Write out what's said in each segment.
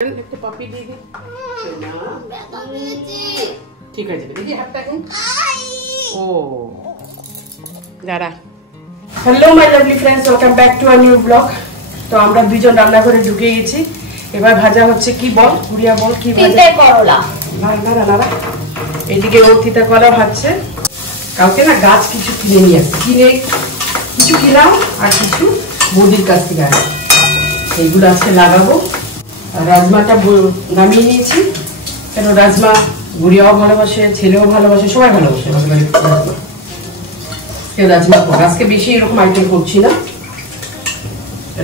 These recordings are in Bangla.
একটু পাপি দিয়ে দিই। ঠিক আছে দেখি হাতটা এখন। ও দাঁড়া। Hello my lovely friends, welcome back to a new blog. তো আমরা দুজন রান্নাঘরে ঢুকে গেছি। এবার ভাজা হচ্ছে কি বল, গুড়িয়া বল কি ভাজা? তিতা করলা। না এদিকে ওর তিতা করলা ভাজছে। কালকে না গাছ কিছু কিনে নিয়ে আসছে, কিছু কিনাও আর কিছু বৌদির কাছ থেকে আসে। এইগুলো আজকে লাগাবো। রাজমাটা নামিয়ে নিয়েছি, কেন রাজমা গুড়িয়াও ভালোবাসে, ছেলেও ভালোবাসে, সবাই ভালোবাসে রাজমা পর। আজকে বেশি এরকম আইটেম করছি না,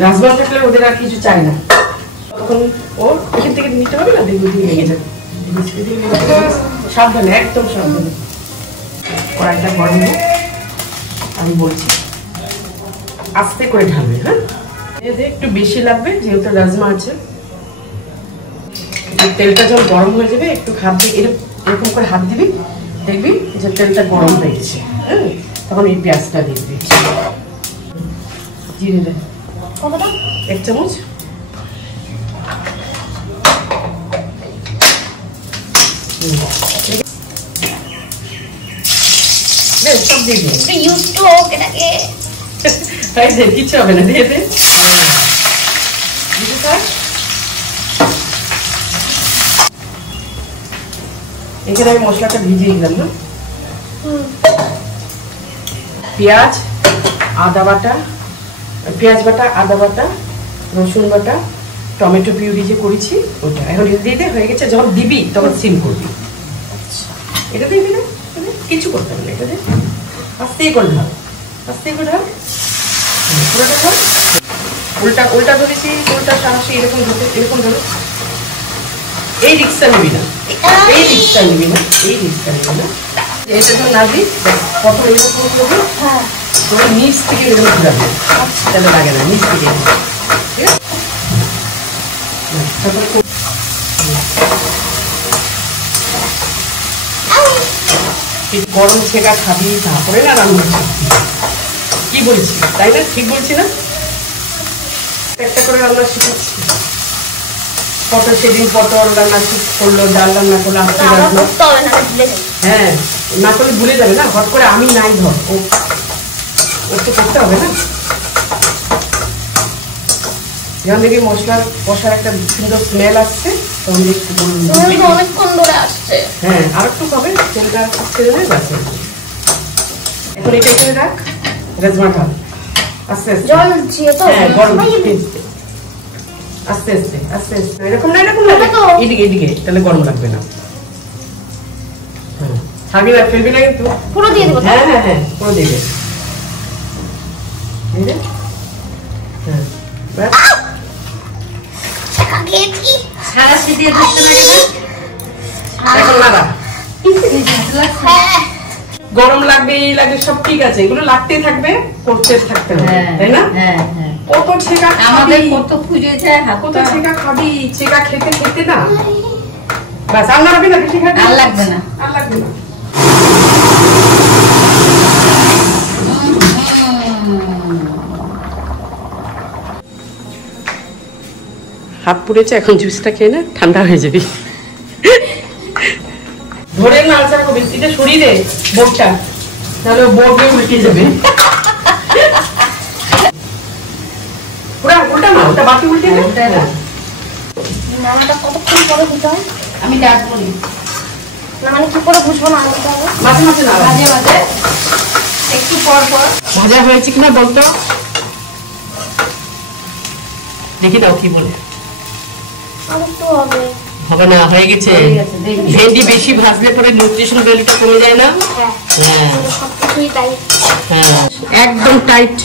রাজমা থাকলে ওদের আর কিছু চাই না। তখন ও এখান থেকে নিতে হবে না, দেখবো দিয়ে লেগে যাবে। সাবধানে, একদম সাবধানে। কড়াইটা গরম হোক, আমি বলছি আস্তে করে ঢালবে। হ্যাঁ, একটু বেশি লাগবে যেহেতু রাজমা আছে। তেলটা যখন গরম হয়ে যাবে একটু হাত দিয়ে এরকম করে হাত দিবি, দেখবি যে তেলটা গরম হয়ে গেছে। হ্যাঁ, তখন এই পেঁয়াজটা দিয়ে দিবি। জিরে দে এক চামচ। সব দিয়ে দিবি, কিছু হবে না, দিয়ে দে। এখানে আমি মশলাটা ভিজিয়ে দিলাম না। পেঁয়াজ বাটা, আদা বাটা, রসুন বাটা, টমেটো পিউরি যে করেছি ওটা এখন দিয়ে দে। হয়ে গেছে, যখন দিবি তখন সিম করবি। এটা দিয়ে দিলে কিছু করতে হবে না, এটা দিয়ে আস্তেই করে ঢাল, আস্তেই করে ঢাল, পুরোটা ঢাল। উল্টা ধরেছি, উল্টা সাহসী এরকম ধরে। এই রিক্সটা নিবি না, এটা তো না দিই। প্রথমে এরকম করবো, তোর নিচ থেকে এরকম ঘুরাবি, তাহলে লাগে না, নিচ থেকে। ঠিক আছে, গরম ছেঁকা খাবি, তারপরে না রান্না শিখবি। কি বলছি, তাই না? ঠিক বলছি না? একটা করে রান্না শিখাচ্ছি। সেদিন পটল রান্না করলো, ডাল রান্না করলো, হ্যাঁ না করলে ভুলে যাবে না। হট করে আমি নাই, ধর ও তো করতে হবে না। যখন দেখি মশলার কষার একটা সুন্দর স্মেল আসছে, তখন হ্যাঁ আর একটু হবে, তেলটা ছেড়ে দেবে, ব্যাস। এখন এটা করে রাখ, রাজমাটা আস্তে আস্তে, হ্যাঁ গরম আস্তে আস্তে এরকম না, এদিকে তাহলে গরম লাগবে না। ছাড়বি না, ফেলবি না কিন্তু, পুরো দিয়ে দেবো। হ্যাঁ পুরো দিয়ে দে। গরম লাগবে, সব ঠিক আছে, এগুলো লাগতেই থাকবে, করতে থাকতে হবে, তাই না? কত ছেঁকা আমাদের, কত খুঁজে যায়, কত ছেঁকা খাবি, ছেঁকা খেতে না, বাস আর লাগবে না, বেশি খাবি, আর লাগবে না। হাত পুড়েছে, এখন জুসটা খেয়ে না, ঠান্ডা হয়ে যাবি। ধরে নাড়াচাড়া করবি, এটা সরিয়ে দে বোর্ডটা, তাহলে বোর্ডে উল্টে যাবে। উল্টা না, ওটা বাকি উল্টে দে। আমি ডাক বলি না, মানে কি করে বুঝবো না? মাঝে মাঝে না, মাঝে একটু পর ভাজা হয়েছে কিনা বলতো, দেখি দাও কি বলে। হবে না, হয়ে গেছে। ভেন্ডি বেশি ভাজলে পরে নিউট্রিশন ভ্যালুটা কমে যায় না? হ্যাঁ একদম টাইট।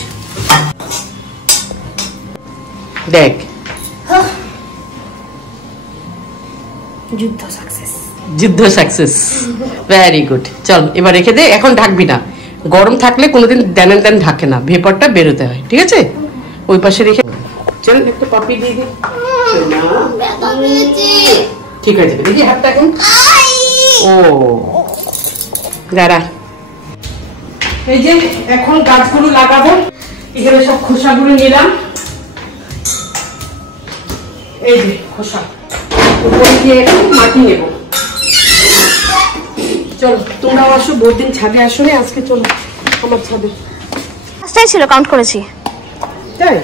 দেখ, যুদ্ধ সাকসেস, ভেরি গুড। চল এবার রেখে দে, এখন ঢাকবি না। গরম থাকলে কোনোদিন দেন ঢাকে না, ভেপারটা বেরোতে হয়, ঠিক আছে? ওই পাশে রেখে চল একটু পাপি দিয়ে দি। ঠিক আছে দেখি হাতটা এখন। ও দাঁড়া, এই যে এখন গাছগুলো লাগাবো। এখানে সব খোসাগুলো নিলাম, এই যে খোসা। উপরে দিয়ে একটু মাটি নেব। চলো তোমরাও আসো, বহুত দিন ছাদে আসো না, আজকে চলো আমার ছাদে। পাঁচটাই ছিল, কাউন্ট করেছি। তাই?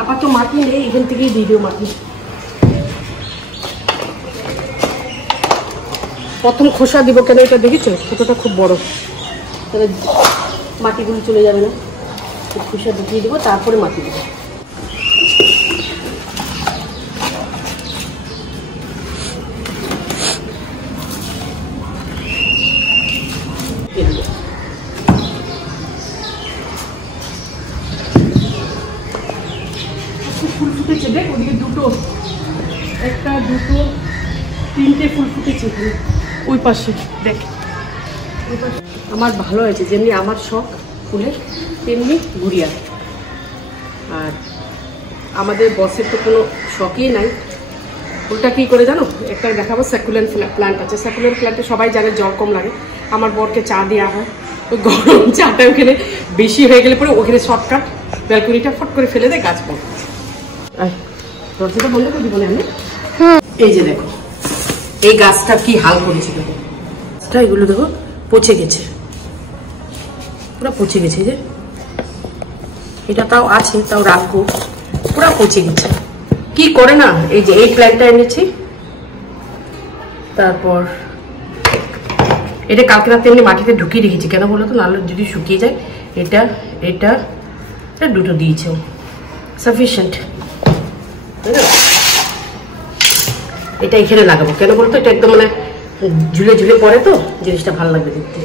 আবার তো মাটি নেই, এখান থেকেই দিয়ে দিও মাটি। প্রথম খোসা দিব কেন, এটা দেখেছো কতটা খুব বড়, তাহলে মাটিগুলো চলে যাবে না। খোসা ঢুকিয়ে দেবো, তারপরে মাটি দেবো। ফুল ফুটেছে দেখ, ওদিকে দুটো, একটা দুটো তিনটে ফুল ফুটেছে এখানে, ওই পাশে দেখ। আমার ভালো হয়েছে, যেমনি আমার শখ ফুলের তেমনি ঘুরিয়া। আর আমাদের বসের তো কোনো শখই নাই। ফুলটা কী করে জানো, একটা দেখাবো, স্যাকুলেন্ট প্ল্যান্ট আছে। স্যাকুলেন্ট প্ল্যান্টে সবাই জানে জল কম লাগে। আমার বরকে চা দেওয়া হয়, ওই গরম চাটা ওখানে বেশি হয়ে গেলে পরে ওখানে শর্টকাট ব্যালকনিটা ফট করে ফেলে দেয়, গাছ পড়ে। দরজাটা বন্ধ করে দিব না আমি। এই যে দেখো এই গাছটা কি হাল করেছে, দেখো গাছটা, এগুলো দেখো পচে গেছে, পুরো পচে গেছে। যে এটা তাও আছে, তাও রাখবো, পুরো পচে গেছে। কি করে না, এই যে এই প্ল্যান্টটা এনেছি, তারপর এটা কালকে রাতে এমনি মাটিতে ঢুকিয়ে রেখেছি। কেন বলো তো, নাহলে যদি শুকিয়ে যায়। এটা এটা দুটো দিয়েছে, সাফিসিয়েন্ট। এটা এখানে লাগাবো, কেন বলতো, এটা একদম মানে ঝুলে ঝুলে পড়ে তো, জিনিসটা ভালো লাগবে দেখতে।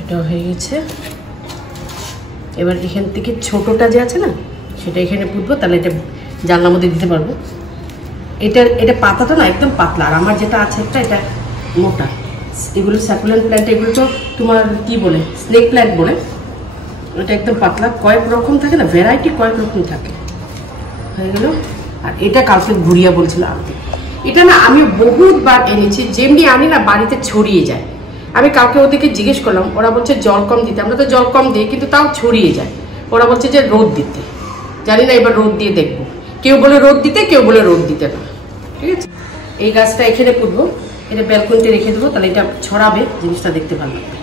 এটা হয়ে গেছে। এবার এখান থেকে ছোটটা যে আছে না, সেটা এখানে পুঁতবো, তাহলে এটা জানলার মধ্যে দিতে পারবো। এটা পাতাটা না একদম পাতলা, আর আমার যেটা আছে একটা, এটা মোটা। এগুলো স্যাকুলেন্ট প্ল্যান্ট, এগুলো তো তোমার কি বলে, স্নেক প্ল্যান্ট বলে। এটা একদম পাতলা, কয়েক রকম থাকে না, ভ্যারাইটি কয়েক রকম থাকে। হয়ে গেল। আর এটা কালকে ঘুরিয়া বলছিল আনতে। এটা না আমি বহুতবার এনেছি, যেমনি আনি না বাড়িতে ছড়িয়ে যায়। আমি কালকে ওদেরকে জিজ্ঞেস করলাম, ওরা বলছে জল কম দিতে। আমরা তো জল কম দিই, কিন্তু তাও ছড়িয়ে যায়। ওরা বলছে যে রোদ দিতে, জানি না, এবার রোদ দিয়ে দেখবো। কেউ বলে রোদ দিতে, কেউ বলে রোদ দিতে না। ঠিক আছে, এই গাছটা এখানে পুঁতবো, এটা ব্যালকনিতে রেখে দেবো, তাহলে এটা ছড়াবে, জিনিসটা দেখতে ভালো লাগবে।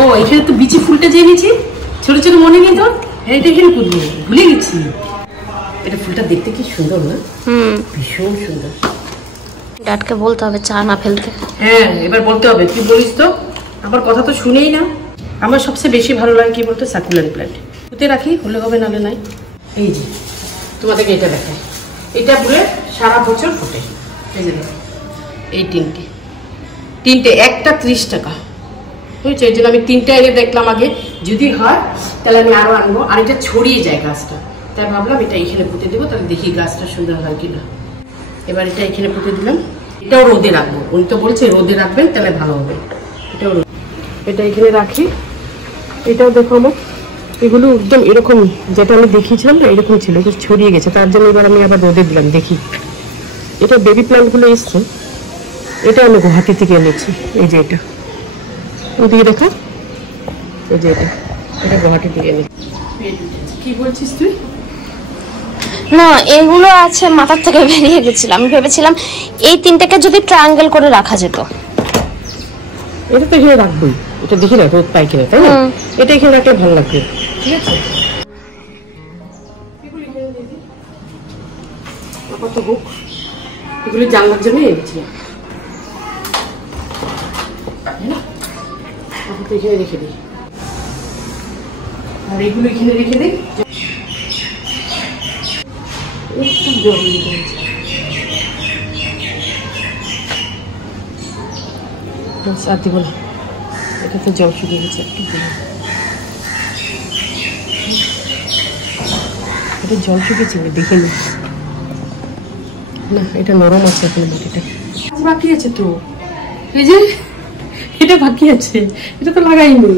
ও এখানে তো বিচি ফুলটা যে এনেছি, ছোট ছোট, মনে নেই তোর? এটা এখানে পুঁতবো, ভুলে গেছি। এটা ফুলটা দেখতে কি সুন্দর না? ভীষণ সুন্দর। ড্যাডকে বলতে হবে চা না ফেলতে। হ্যাঁ, এবার বলতে হবে। তুই বলিস তো, আমার কথা তো শুনেই না। আমার সবচেয়ে বেশি ভালো লাগে কি বলতো, সাকুলেন্ট প্ল্যান্ট। পুঁতে রাখি, হলে হবে নাহলে নাই। এই যে তোমাদেরকে এটা দেখায়, এটা পুরো সারা বছর ফোটে। এই যে এই তিনটে একটা 30 টাকা বুঝছো। এই জন্য আমি 3টা এনে দেখলাম আগে, যদি হয় তাহলে আমি আরো আনবো। আর এটা ছড়িয়ে যায় গাছটা, তাই ভাবলাম এটা এখানে পুঁতে দেবো, তাহলে দেখি গাছটা সুন্দর হয় কিনা। এবার এটা এখানে পুঁতে দিলাম। এটাও রোদে রাখবো, উনি তো বলছে রোদে রাখবেন তাহলে ভালো হবে। এটাও এটা এখানে রাখি। এটাও দেখো আমার, এগুলো একদম এরকম, যেটা আমি দেখিয়েছিলাম না এরকম ছিল, এটা ছড়িয়ে গেছে। তার জন্য এবার আমি আবার রোদে দিলাম, দেখি। এটা বেবি প্ল্যান্টগুলো এসছে, এটা আমি গুয়াহাটি থেকে এনেছি। এই যে এটা ওদিকে দেখা, এই যে এটা গুয়াহাটি থেকে এনেছি। কি বলছিস তুই? না, এগুলো আছে মাথার থেকে বেরিয়ে গেছিলাম। আমি ভেবেছিলাম এই 3টাকে যদি ট্রায়াঙ্গেল করে রাখা যেত। এটা তো এখানে রাখবই, এটা দেখি না রোদ পাই কিনা, তাই না? এটা এখানে রাখলে ভালো লাগবে। ঠিক আছে, আপাতত হোক। এগুলো জানলার জন্য এনেছি, এখানে রেখে দিই। আর এগুলো এখানে রেখে দিই। একটু জল দিতে হচ্ছে, আর দিব না, এটা তো জল শুকিয়ে গেছে। একটু এটা জল শুকিয়েছে, দেখে নি না, এটা নরম আছে এখন মাটিটা। বাকি আছে তো, এই যে এটা বাকি আছে, এটা তো লাগাইনি।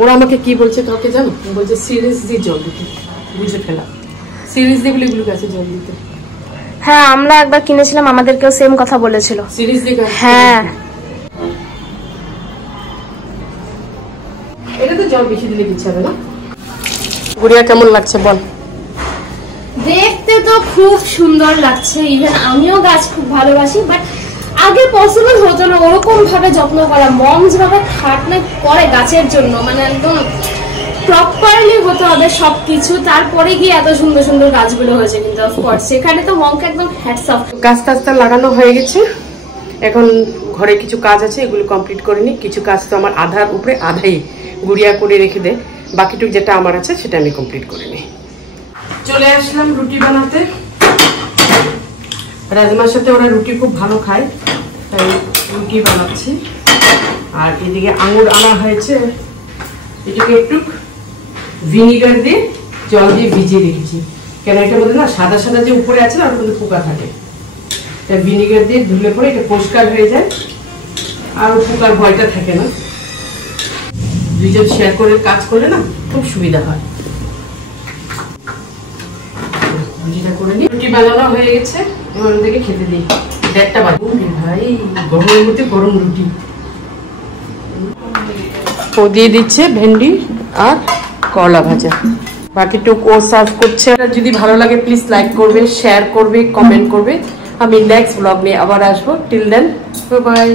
ওরা আমাকে কি বলছে কাউকে জানো? বলছে সিরিজ দিয়ে জল দিতে, বুঝে ফেলা। সিরিজ দিয়ে বলে এগুলো গাছে জল দিতে। হ্যাঁ, আমরা একবার কিনেছিলাম, আমাদেরকেও সেম কথা বলেছিল। সিরিজ দিয়ে? হ্যাঁ, জল বেশি দিলে কিচ্ছু হবে না। গুড়িয়া কেমন লাগছে বল? দেখতে তো খুব সুন্দর লাগছে, ইভেন আমিও গাছ খুব ভালোবাসি, বাট আগে পসিবল হতো না ওরকম ভাবে যত্ন করা। মম যেভাবে খাটনা করে গাছের জন্য, মানে একদম প্রপারলি হতে হবে সবকিছু, তারপরে গিয়ে এত সুন্দর সুন্দর গাছগুলো হয়েছে। কিন্তু অফকোর্স সেখানে তো মমকে একদম হ্যাটস অফ। গাছ টাছটা লাগানো হয়ে গেছে, এখন ঘরে কিছু কাজ আছে, এগুলো কমপ্লিট করে নি। কিছু কাজ তো আমার আধার উপরে আধাই গুড়িয়া করে রেখে দেয়, বাকিটুকু যেটা আমার আছে সেটা আমি কমপ্লিট করে নিই। চলে আসলাম রুটি বানাতে। রাজমার সাথে ওরা রুটি খুব ভালো খায়, তাই রুটি বানাচ্ছি। আর এদিকে আঙুর আনা হয়েছে, এটাকে একটু ভিনিগার দিয়ে জল দিয়ে ভিজিয়ে রেখেছি, কেন এটার মধ্যে না সাদা সাদা যে উপরে আছে না ওর মধ্যে পোকা থাকে, তাই ভিনিগার দিয়ে ধুলে পরে এটা পরিষ্কার হয়ে যায় আর পোকার ভয়টা থাকে না। দুইজন শেয়ার করে কাজ করলে না খুব সুবিধা হয়। রুটি বানানো হয়ে গেছে, এবার ওদেরকে খেতে দিই। 1:30 বাজে ভাই, গরমের মধ্যে গরম রুটি। ও দিয়ে দিচ্ছে ভেন্ডি আর করলা ভাজা, বাকিটুকু ও সার্ভ করছে। যদি ভালো লাগে প্লিজ লাইক করবে, শেয়ার করবে, কমেন্ট করবে। আমি নেক্সট ব্লগ নিয়ে আবার আসবো। Till then bye by.